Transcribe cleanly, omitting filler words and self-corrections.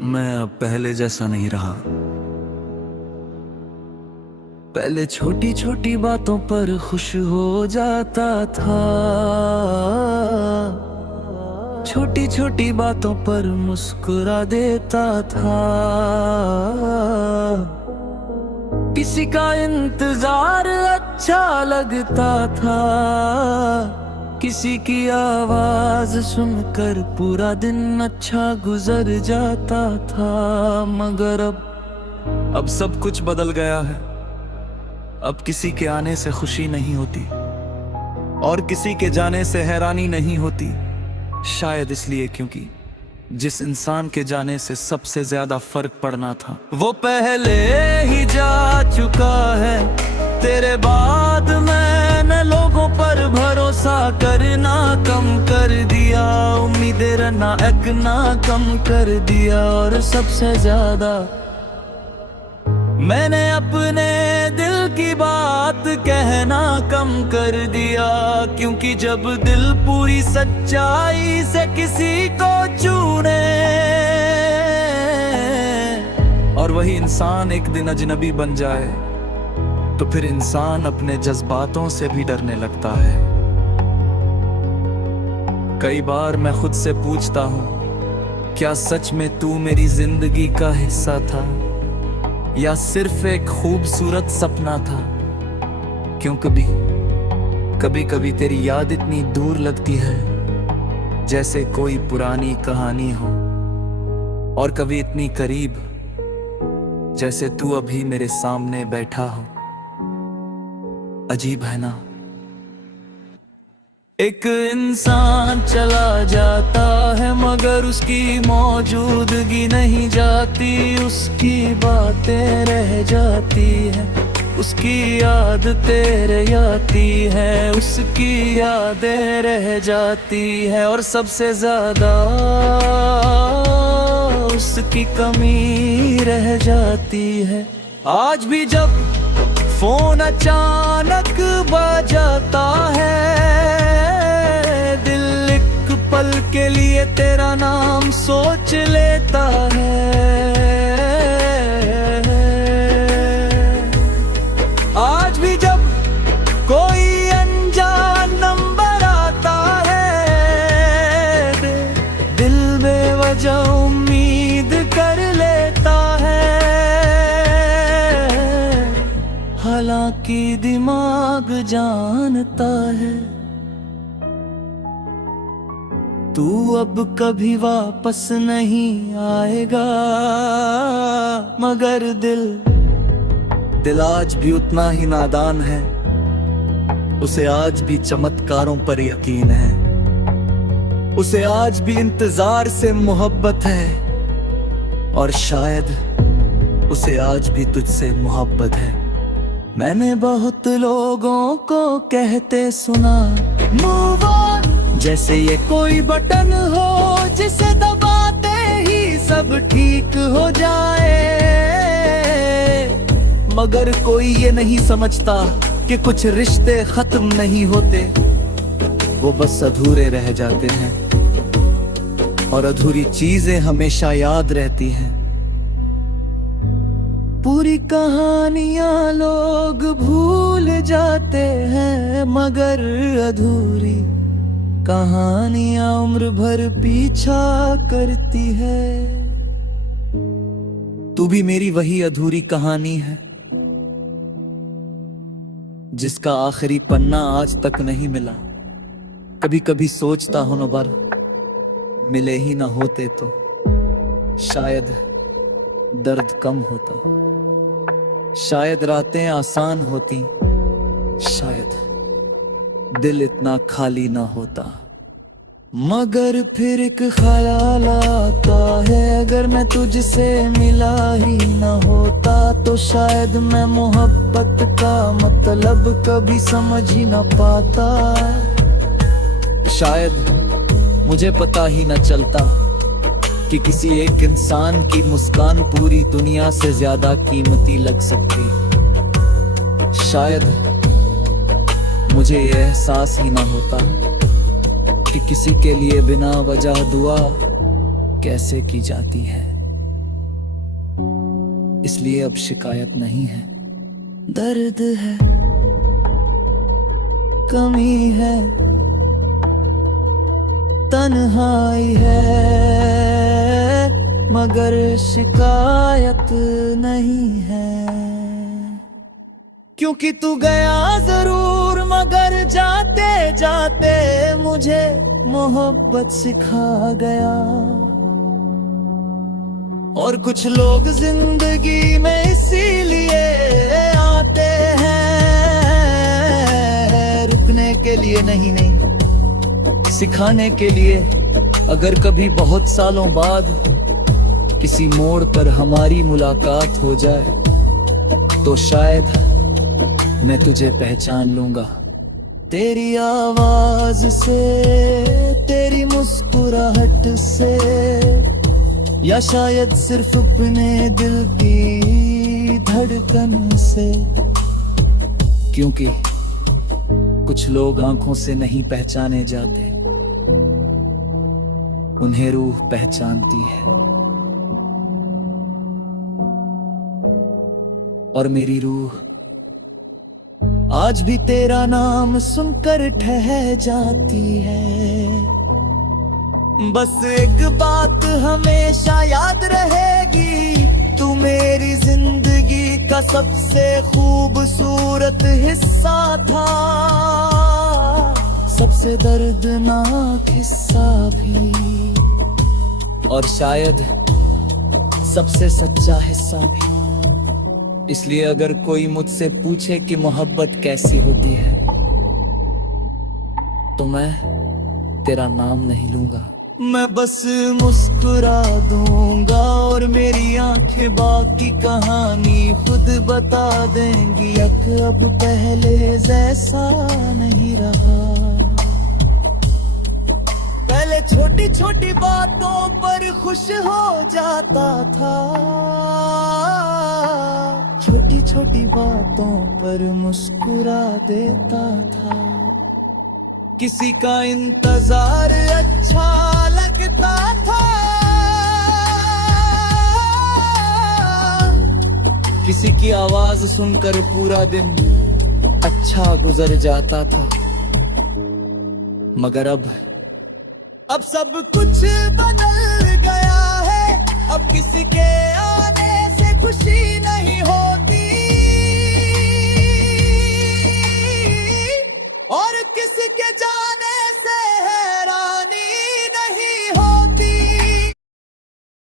मैं अब पहले जैसा नहीं रहा। पहले छोटी छोटी बातों पर खुश हो जाता था, छोटी छोटी बातों पर मुस्कुरा देता था। किसी का इंतजार अच्छा लगता था, किसी की आवाज सुनकर पूरा दिन अच्छा गुजर जाता था। मगर अब सब कुछ बदल गया है। अब किसी के आने से खुशी नहीं होती और किसी के जाने से हैरानी नहीं होती। शायद इसलिए क्योंकि जिस इंसान के जाने से सबसे ज्यादा फर्क पड़ना था वो पहले ही जा चुका है। तेरे बाद मैंने लोगों पर भरोसा करना कम कर दिया, उम्मीदें रखना कम कर दिया, और सबसे ज्यादा मैंने अपने दिल की बात कहना कम कर दिया। क्योंकि जब दिल पूरी सच्चाई से किसी को चुने और वही इंसान एक दिन अजनबी बन जाए तो फिर इंसान अपने जज्बातों से भी डरने लगता है। कई बार मैं खुद से पूछता हूँ, क्या सच में तू मेरी जिंदगी का हिस्सा था या सिर्फ एक खूबसूरत सपना था? क्यों कभी कभी तेरी याद इतनी दूर लगती है जैसे कोई पुरानी कहानी हो, और कभी इतनी करीब जैसे तू अभी मेरे सामने बैठा हो। अजीब है ना, एक इंसान चला जाता है मगर उसकी मौजूदगी नहीं जाती, उसकी बातें रह जाती हैं, उसकी याद तेरे आती है, उसकी यादें रह जाती है, और सबसे ज्यादा उसकी कमी रह जाती है। आज भी जब फोन अचानक बजाता है, दिल एक पल के लिए तेरा नाम सोच लेता है। आज भी जब कोई अनजान नंबर आता है, दिल बेवजह उम्मीद कर लेता है। हालांकि दिमाग जानता है तू अब कभी वापस नहीं आएगा, मगर दिल आज भी उतना ही नादान है। उसे आज भी चमत्कारों पर यकीन है, उसे आज भी इंतजार से मोहब्बत है, और शायद उसे आज भी तुझसे मोहब्बत है। मैंने बहुत लोगों को कहते सुना, मूव ऑन, जैसे ये कोई बटन हो जिसे दबाते ही सब ठीक हो जाए। मगर कोई ये नहीं समझता कि कुछ रिश्ते खत्म नहीं होते, वो बस अधूरे रह जाते हैं, और अधूरी चीजें हमेशा याद रहती हैं। पूरी कहानियां लोग भूल जाते हैं, मगर अधूरी कहानियां उम्र भर पीछा करती है। तू भी मेरी वही अधूरी कहानी है जिसका आखिरी पन्ना आज तक नहीं मिला। कभी कभी सोचता हूं न बार मिले ही ना होते तो शायद दर्द कम होता, शायद रातें आसान होती, शायद दिल इतना खाली ना होता। मगर फिर एक ख्याल आता है, अगर मैं तुझसे मिला ही ना होता तो शायद मैं मोहब्बत का मतलब कभी समझ ही ना पाता। शायद मुझे पता ही ना चलता कि किसी एक इंसान की मुस्कान पूरी दुनिया से ज्यादा कीमती लग सकती। शायद मुझे ये एहसास ही ना होता कि किसी के लिए बिना वजह दुआ कैसे की जाती है। इसलिए अब शिकायत नहीं है। दर्द है, कमी है, तन्हाई है, मगर शिकायत नहीं है। क्योंकि तू गया जरूर, मगर जाते जाते मुझे मोहब्बत सिखा गया। और कुछ लोग जिंदगी में इसीलिए आते हैं, रुकने के लिए नहीं, सिखाने के लिए। अगर कभी बहुत सालों बाद किसी मोड़ पर हमारी मुलाकात हो जाए, तो शायद मैं तुझे पहचान लूंगा। तेरी आवाज से, तेरी मुस्कुराहट से, या शायद सिर्फ अपने दिल की धड़कन से। क्योंकि कुछ लोग आंखों से नहीं पहचाने जाते, उन्हें रूह पहचानती है। और मेरी रूह आज भी तेरा नाम सुनकर ठहर जाती है। बस एक बात हमेशा याद रहेगी, तू मेरी जिंदगी का सबसे खूबसूरत हिस्सा था, सबसे दर्दनाक हिस्सा भी, और शायद सबसे सच्चा हिस्सा भी। इसलिए अगर कोई मुझसे पूछे कि मोहब्बत कैसी होती है, तो मैं तेरा नाम नहीं लूंगा। मैं बस मुस्कुरा दूंगा और मेरी आंखें बाकी कहानी खुद बता देंगी। अब पहले जैसा नहीं रहा। पहले छोटी छोटी बातों पर खुश हो जाता था, छोटी छोटी बातों पर मुस्कुरा देता था। किसी का इंतजार अच्छा लगता था, किसी की आवाज सुनकर पूरा दिन अच्छा गुजर जाता था। मगर अब सब कुछ बदल